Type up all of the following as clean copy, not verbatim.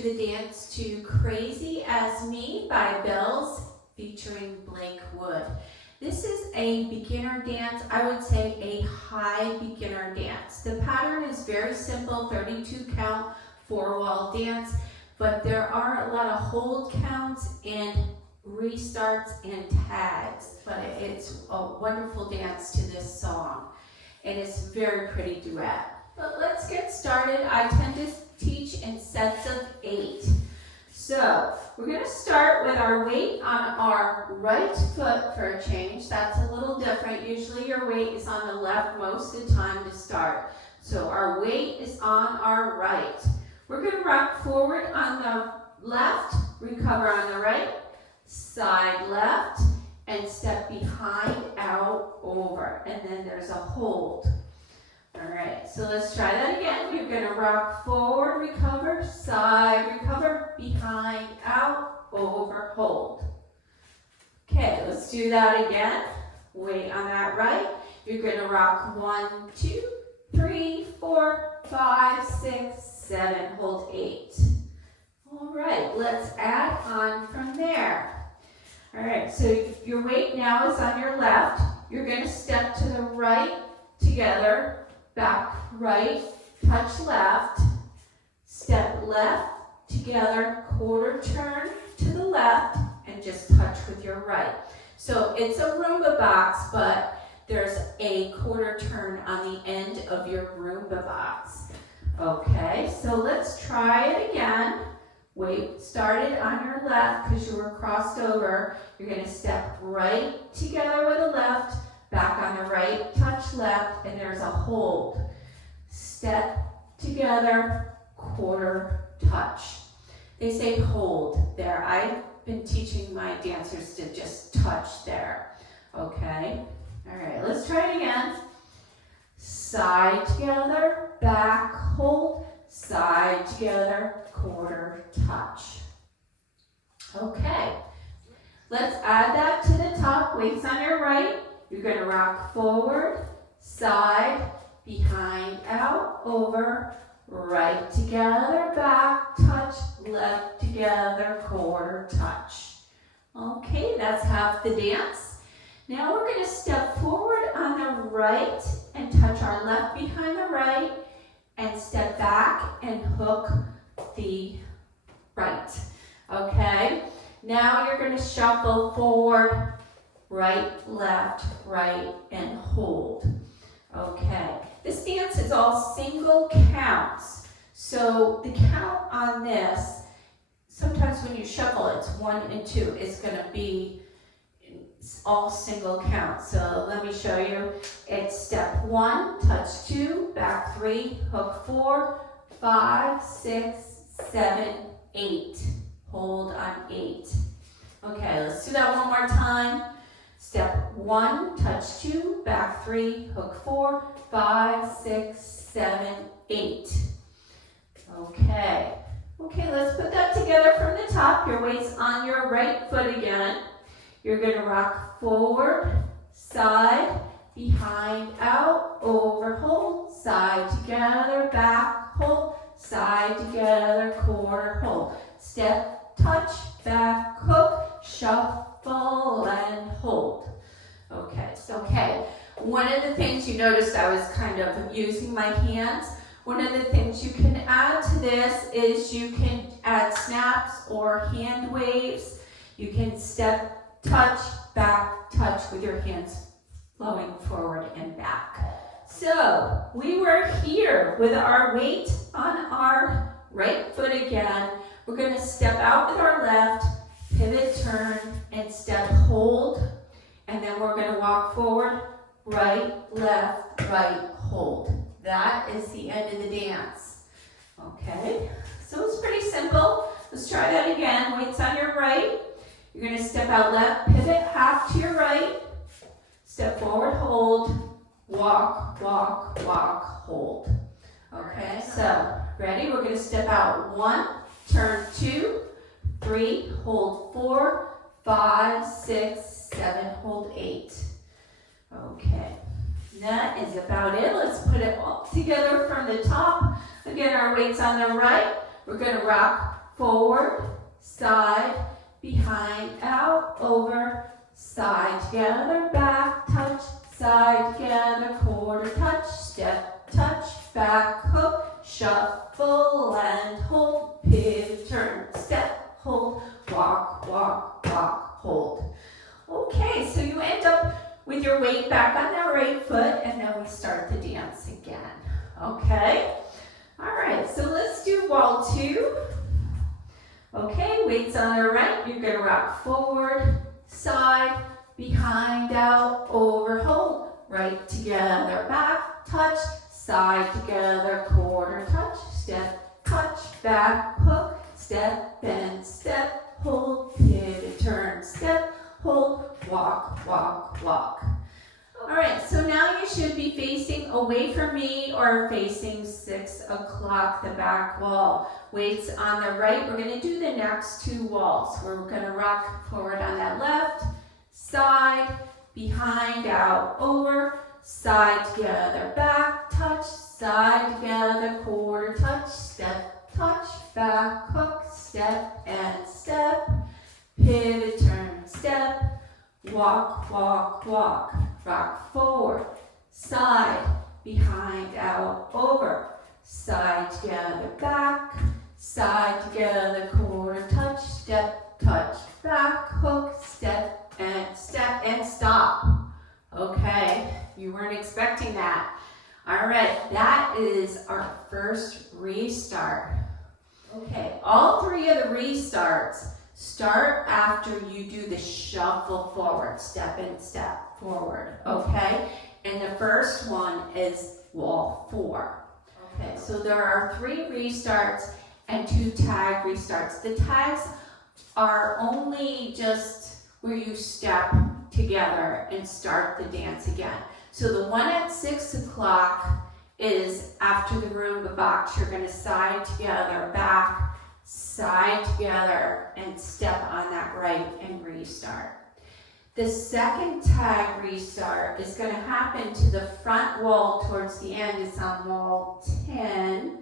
to the dance to Crazy As Me by Bells featuring Blake Wood. This is a beginner dance, I would say a high beginner dance. The pattern is very simple, 32 count, 4-wall dance, but there are a lot of hold counts and restarts and tags, but it's a wonderful dance to this song. And it's a very pretty duet. But let's get started. I tend to teach in sets of 8. So we're going to start with our weight on our right foot for a change. That's a little different. Usually your weight is on the left most of the time to start. So our weight is on our right. We're going to rock forward on the left, recover on the right, side left, and step behind, out, over. And then there's a hold. All right, so let's try that again. You're going to rock forward, recover, side, recover, behind, out, over, hold. Okay, let's do that again. Weight on that right. You're going to rock 1, 2, 3, 4, 5, 6, 7, hold 8. All right, let's add on from there. All right, so your weight now is on your left. You're going to step to the right together. Back right, touch left, step left, together, quarter turn to the left, and just touch with your right. So it's a Roomba box, but there's a quarter turn on the end of your Roomba box. Okay, so let's try it again. Weight started on your left because you were crossed over. You're going to step right together with the left, back on the right, touch left, and there's a hold. Step together, quarter touch. They say hold there. I've been teaching my dancers to just touch there. Okay? All right, let's try it again. Side together, back, hold, side together, quarter touch. Okay. Let's add that to the top. Weights on your right. You're going to rock forward, side, behind, out, over, right together, back, touch, left together, quarter touch. Okay, that's half the dance. Now we're going to step forward on the right and touch our left behind the right and step back and hook the right. Okay, now you're going to shuffle forward, right, left, right, and hold. Okay. This dance is all single counts. So the count on this, sometimes when you shuffle, it's 1 and 2. It's going to be all single counts. So let me show you. It's step 1, touch 2, back 3, hook 4, 5, 6, 7, 8. Hold on 8. Okay, let's do that one more time. Step 1, touch 2, back 3, hook 4, 5, 6, 7, 8. Okay. Okay, let's put that together from the top. Your weight's on your right foot again. You're going to rock forward, side, behind, out, over, hold, side together, back, hold, side together, quarter, hold. Step, touch, back, hook, shuffle, and hold. Okay, one of the things you noticed I was kind of using my hands. One of the things you can add to this is you can add snaps or hand waves. You can step, touch, back, touch with your hands flowing forward and back. So we were here with our weight on our right foot again. We're going to step out with our left, pivot, turn, and step, hold. And then we're going to walk forward, right, left, right, hold. That is the end of the dance. Okay, so it's pretty simple. Let's try that again. Weights on your right. You're going to step out left, pivot, half to your right. Step forward, hold, walk, walk, walk, hold. Okay, so ready? We're going to step out 1, turn 2, 3, hold 4, 5, 6, 7, hold 8. Okay, that is about it. Let's put it all together from the top. Again, our weight's on the right. We're going to rock forward, side, behind, out, over, side, together, back, touch, side, together, quarter, touch, step, touch, back, hook, shuffle, and hold, pivot, turn, step, hold, walk, walk, walk, hold. Okay, so you end up with your weight back on that right foot, and then we start the dance again. Okay? All right, so let's do wall 2. Okay, weights on the right, you're gonna rock forward, side, behind, out, over, hold, right together, back, touch, side together, quarter, touch, step, touch, back, hook, step, bend, step, hold, pivot, turn, step, hold, walk, walk, walk. All right, so now you should be facing away from me or facing 6 o'clock, the back wall. Weights on the right, we're gonna do the next 2 walls. We're gonna rock forward on that left, side, behind, out, over, side together, back, touch, side together, quarter, touch, step, touch, back, hook, step, and step, pivot, turn, step, walk, walk, walk, rock forward, side, behind, out, over, side together, back, side together, quarter, touch, step, touch, back, hook, step, and stop. Okay, you weren't expecting that. All right, that is our first restart. Okay, all 3 of the restarts start after you do the shuffle forward, step and step forward, okay? And the first one is wall 4. Okay, so there are 3 restarts and 2 tag restarts. The tags are only just where you step together and start the dance again. So the one at 6 o'clock is after the rumba box. You're gonna side together, back, side together, and step on that right and restart. The second tag restart is gonna happen to the front wall towards the end. It's on wall 10.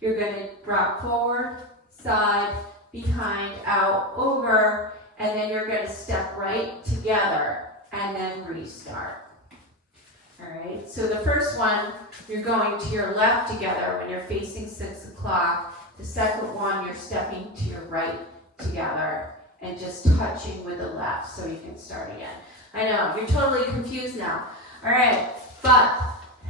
You're gonna rock forward, side, behind, out, over, and then you're gonna step right together and then restart. All right, so the first one, you're going to your left together when you're facing 6 o'clock. The second one, you're stepping to your right together and just touching with the left so you can start again. I know, you're totally confused now. All right, but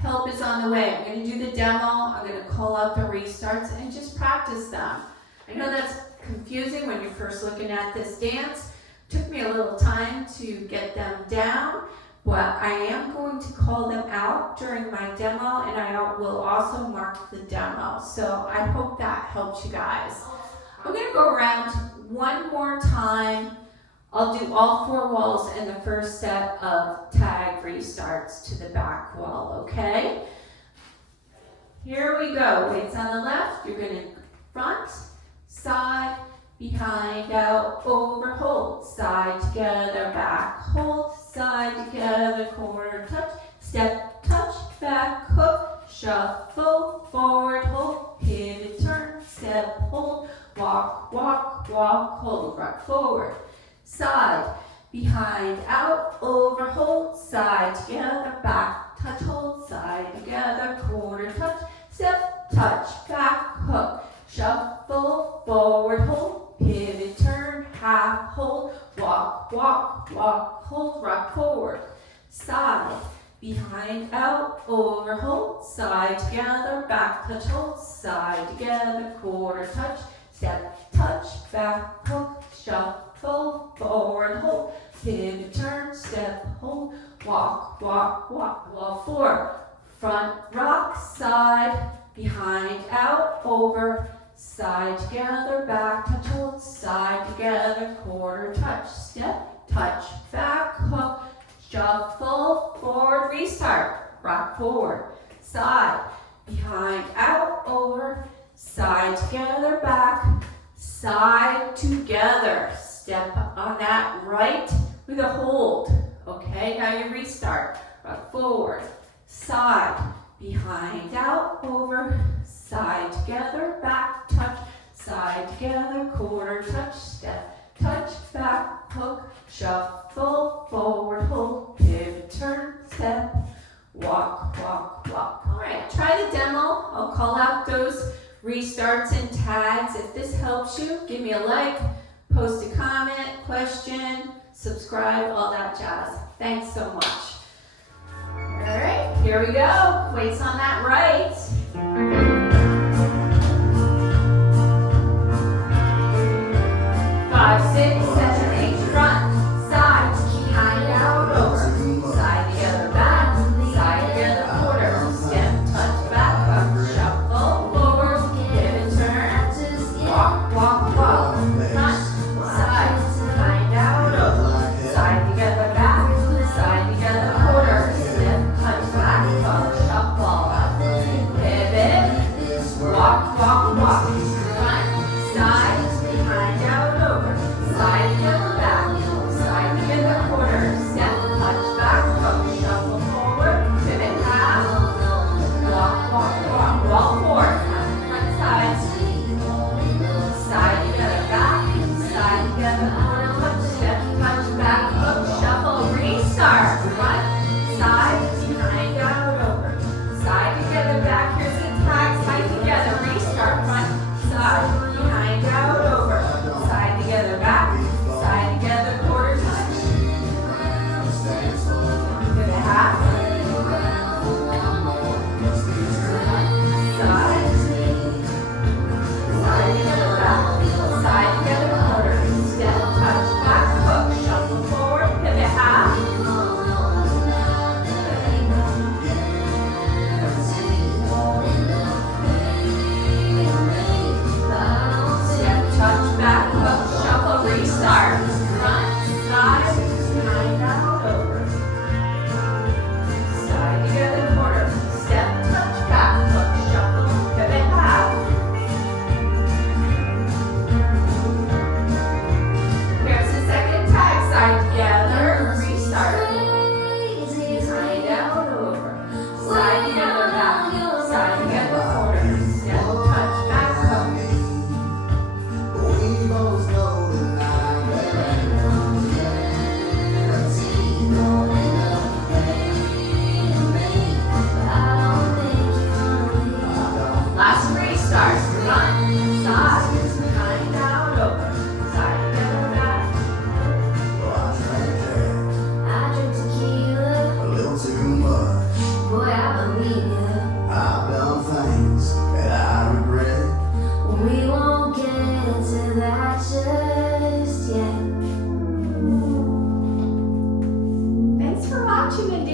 help is on the way. I'm gonna do the demo, I'm gonna call out the restarts and just practice them. I know that's confusing when you're first looking at this dance. Took me a little time to get them down, but I am going to call them out during my demo, and I will also mark the demo. So I hope that helps you guys. I'm gonna go around one more time. I'll do all 4 walls in the first set of tag restarts to the back wall, okay? Here we go. Weights on the left, you're gonna front, side, behind, out, over, hold, side together, back, hold, side together, quarter, touch, step, touch, back, hook, shuffle, forward, hold, pivot, turn, step, hold, walk, walk, walk, hold, rock forward, side, behind, out, over, hold, side together, back, touch, hold, side together, quarter, touch, step, touch, back, hook, shuffle, forward, hold, pivot, turn, half, hold, walk, walk, walk, hold, rock forward, side, behind, out, over, hold, side together, back, touch, hold, side together, quarter, touch, step, touch, back, hook, shuffle, forward, hold, pivot, turn, step, hold, walk, walk, walk, wall 4, front, rock, side, behind, out, over, side together, back, touch, hold, side together, quarter, touch, step, touch, back, hook, shuffle, forward, restart, rock forward, side, behind, out, over, side together, back, side together, step on that right with a hold, okay, now you restart, rock forward, side, behind, out, over, side together, back, touch, side side together, quarter, touch, step, touch, back, hook, shuffle, forward, hold, pivot, turn, step, walk, walk, walk. All right, try the demo. I'll call out those restarts and tags. If this helps you, give me a like, post a comment, question, subscribe, all that jazz. Thanks so much. All right, here we go. Weights on that right. 5, 6, 7, 8, front, side, behind, out, over, side together, back, side together, quarter, step, touch, back, up, shuffle, forward, pivot, turn, walk, walk, walk, front, side, behind, out, over, side together, back, side together, quarter, step, touch, back, up, shuffle, pivot, walk, walk, walk, front, side, behind, out, over, side together, back, side together, quarter, step, touch, back, up, shuffle forward, pivot half, walk, walk, walk, wall forward, front side, side together, back, side together, quarter, touch, step, touch, back, up, shuffle, restart, front, side, behind, out, over, side together, back, here's the tag, side together, restart, front, side, behind, out, over, side together, back, side together, quarter touch, pivot half, side, side together, back, side together, quarter, step, touch, back, hook, shuffle forward, pivot half, step, touch, back, hook, shuffle, restart, front, side, behind, out, over, side together, quarter, step, touch, back, hook, shuffle, pivot half. Here's the second tag, side together, restart, behind, out, over, side together, back, side together, quarter, step, touch, back, hook. Last restart, front, side, behind, out, over, side together, back. I drink tequila, A little too much. boy, I believe ya. I've done things that I regret. We won't get into that just yet. Thanks for watching, and